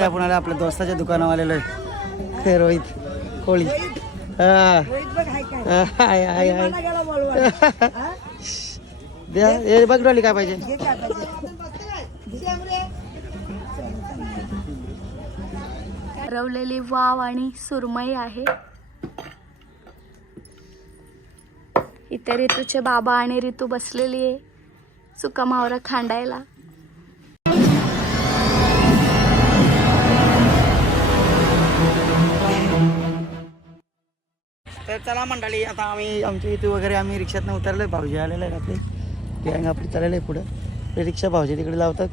Finally आपण आले आपल्या दोस्ताच्या दुकानावालेलो आहे रोहित कोळी. हाय हाय हाय द्या हे बघ डोली काय पाहिजे. रवलेली वाव आणि सुरमई आहे. इथे ऋतूचे बाबा आणि ऋतू बसलेली आहे सुका मावरा खांडायला. तर चला मंडळी आता आम्ही आमची इथे वगैरे आम्ही रिक्षातनं उतरलोय. भाऊजी आलेलं आहे आपले गँग आपली चाललेलं आहे पुढं. ते रिक्षा भाऊजी तिकडे लावतात.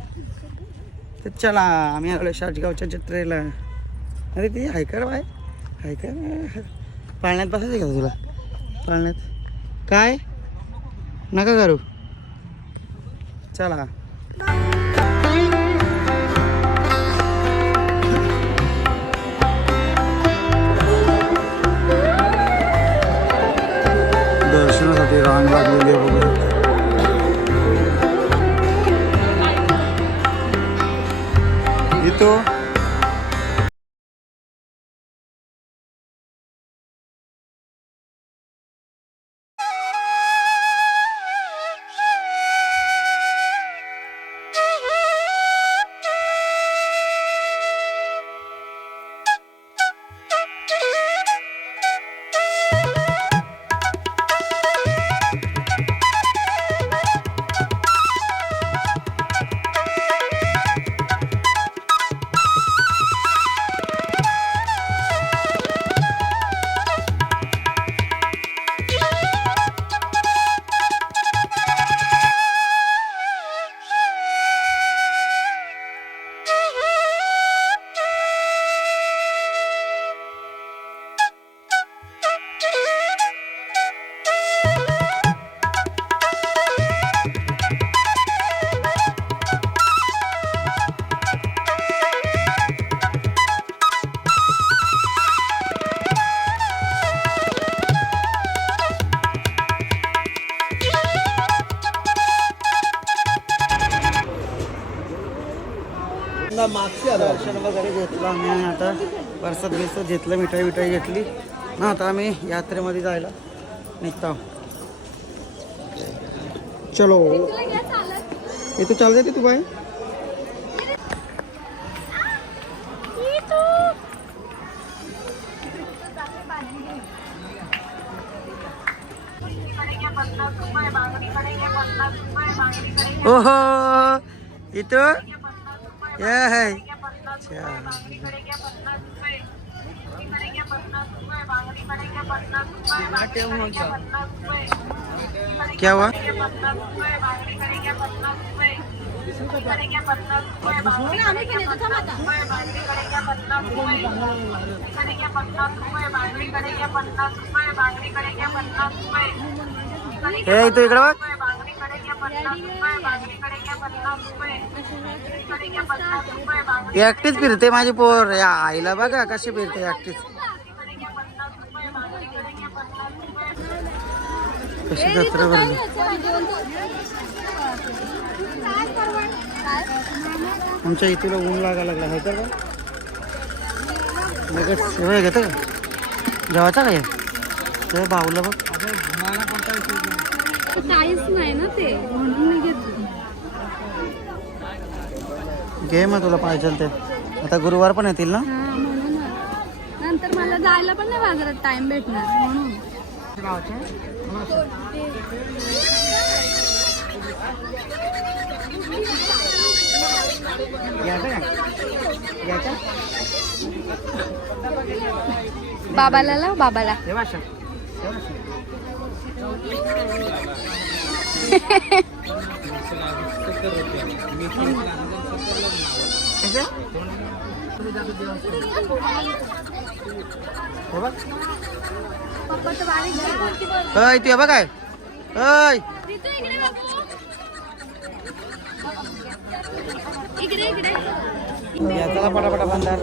तर चला आम्ही आलो शाटगावच्या जत्रेला. अरे ती हायकर बाय हायकर पाळण्यात बसायचं का तुला पाळण्यात काय नका करू. चला दर्शनासाठी रांग लागलेली आहे बघा. इथं दर्शन वगैरे घेतलं आम्ही. आता परसाद बिरसाद घेतलं मिठाई विठाई घेतली ना. आता आम्ही यात्रेमध्ये जायला निघतो. चलो ये तू चाल जाते तू बाय. ओहो इथं है क्या हुआ. हे तू इकडे बघ. एकटीच फिरते माझी पोर. या आईला बघा कशी फिरते एकटीच. कशी जत्रा भरली. आमच्या इथे ऊन लागायला लागला आहे तर लगेच सवय घेतं का जेवायचा काय ते भाऊला बघ. काहीच नाही ना ते म्हणून घेतलं. घे मग तुला पाहिजे ते. आता गुरुवार पण येतील ना. नंतर मला जायला पण नाही बाजारात टाइम भेटणार म्हणून. बाबाला लाव बाबाला. तू बघ काय याचा पटापटा बंदार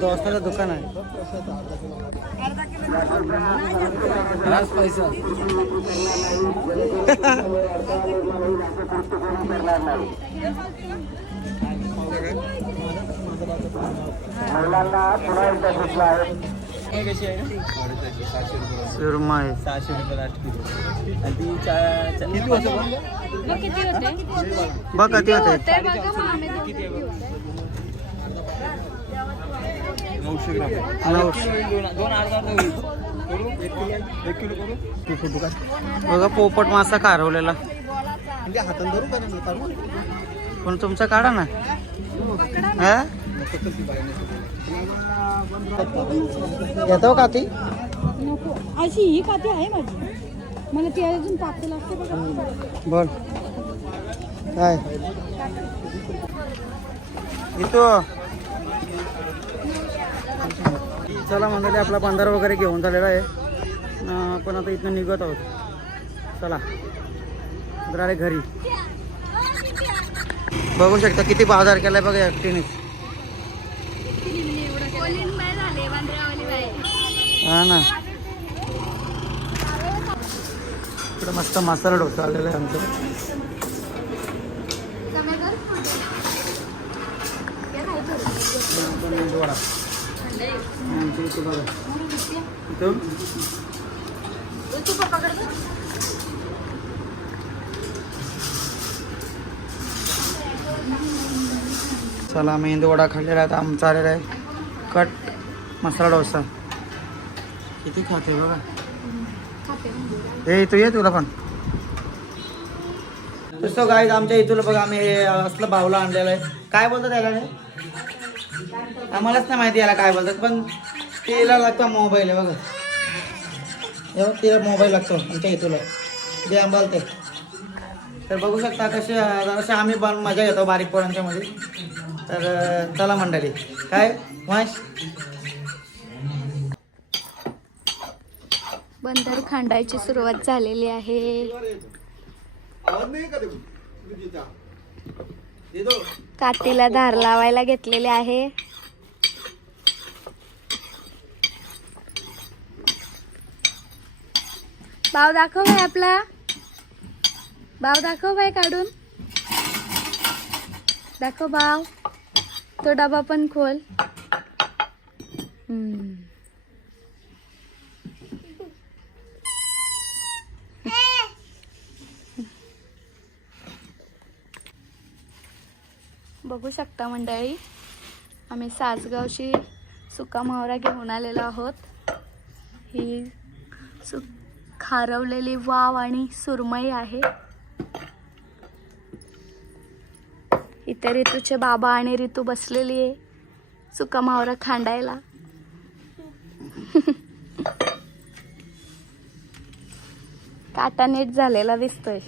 दोस्ताचं दुकान आहे. पैसा सुरमई 600 रुपये लास्ट किलो आणि ती किती होते? बघ किती होते. नऊशे ग्राम 2 बघा पोपट मासा खारवलेला. हातान धरू का पण तुमचा काढा ना. हा येतो का ती? नको अशी ही खाती आहे माझी. मला ती अजून पातळ लागते बघा. बोल काय इथं. चला मंडळी, आपला बांधारा वगैरे घेऊन झालेला आहे. आपण आता इथनं निघत आहोत. चला तर आले घरी. बघू शकता किती बाजार केलाय बघा एकटीने. हा ना, इकडं मस्त मसाला डोसा आलेला आहे आमचं. मेंदूवडा आमच्या इथे बघा. इथं चला मेंदूवडा खाल्लेला आहे. आमचा आलेला आहे कट मसाला डोसा. किती खाते बघा. हे तू ये तुला पण. तसं गाईज आमच्या इथून बघा आम्ही असलं बावला आणलेलं आहे. काय बोलतात त्याला रे? आम्हालाच नाही माहिती याला काय बोलतात, पण तिला लागतो मोबाईल आहे बघा. हे बघ तिला मोबाईल लागतो आमच्या इथूला जे आंबाल ते. तर बघू शकता कसे जरासे आम्ही पण मजा घेतो बारीक पोरांच्या मध्ये. तर चला मंडळी, काय मश बंदर खांडायची सुरुवात झालेली आहे. काठीला धार लावायला घेतलेले आहे. भाव दाखव बाई आपला. भाव दाखव बाई काढून दाखव भाव. तो डबा पण खोल. बघू शकता मंडळी, आम्ही सासगावशी सुका मावरा घेऊन आलेलो आहोत. ही खारवलेली वाव आणि सुरमई आहे. इथे ऋतूचे बाबा आणि ऋतू बसलेली आहे सुका मावरा खांडायला. काटा नीट झालेला दिसतोय.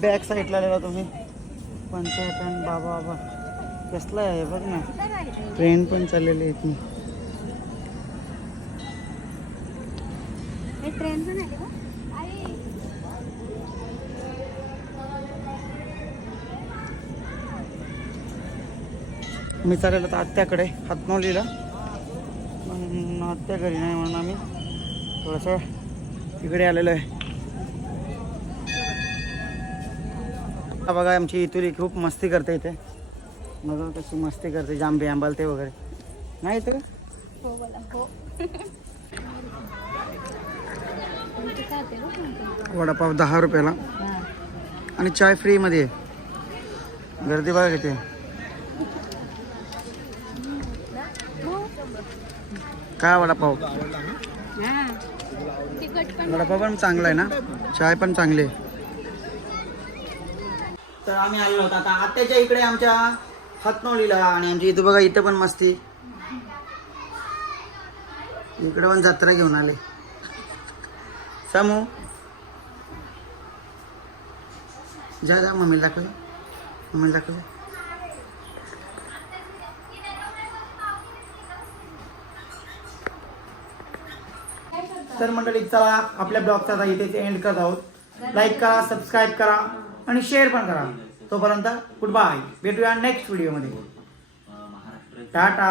बॅक साईडला आलेला तुम्ही. पंचायत आणि बाबा बाबा कसला आहे बघ ना. ट्रेन पण चाललेली आहे. ट्रेन पण आहे. मी चाललेलो तर आत्याकडे हातनवलीला. आत्या घरी नाही म्हणून आम्ही थोडंसं इकडे आलेलो आहे. बघा आमची इथुली खूप मस्ती करते इथे. बघा कशी मस्ती करते. जांबे आंबालते वगैरे नाही तर वडापाव 10 रुपयाला आणि चाय फ्री मध्ये. गर्दी बघा किती. काय वडापाव वडापाव पण चांगला आहे ना, चाय पण चांगली आहे. तर आम्ही आलेलो होतो आता आत्याच्या इकडे आमच्या हातनवलीला, आणि आमच्या इथं बघा इथं पण मस्ती, इकडे पण जत्रा घेऊन आले. समू जा मम्मीला दाखव, मम्मीला दाखव. तर मंडळी चला आपल्या ब्लॉगचा आता इथे एंड करत आहोत. लाईक करा, सबस्क्राईब करा आणि शेअर पण करा. तोपर्यंत गुड बाय, भेटूया नेक्स्ट व्हिडिओमध्ये. टाटा.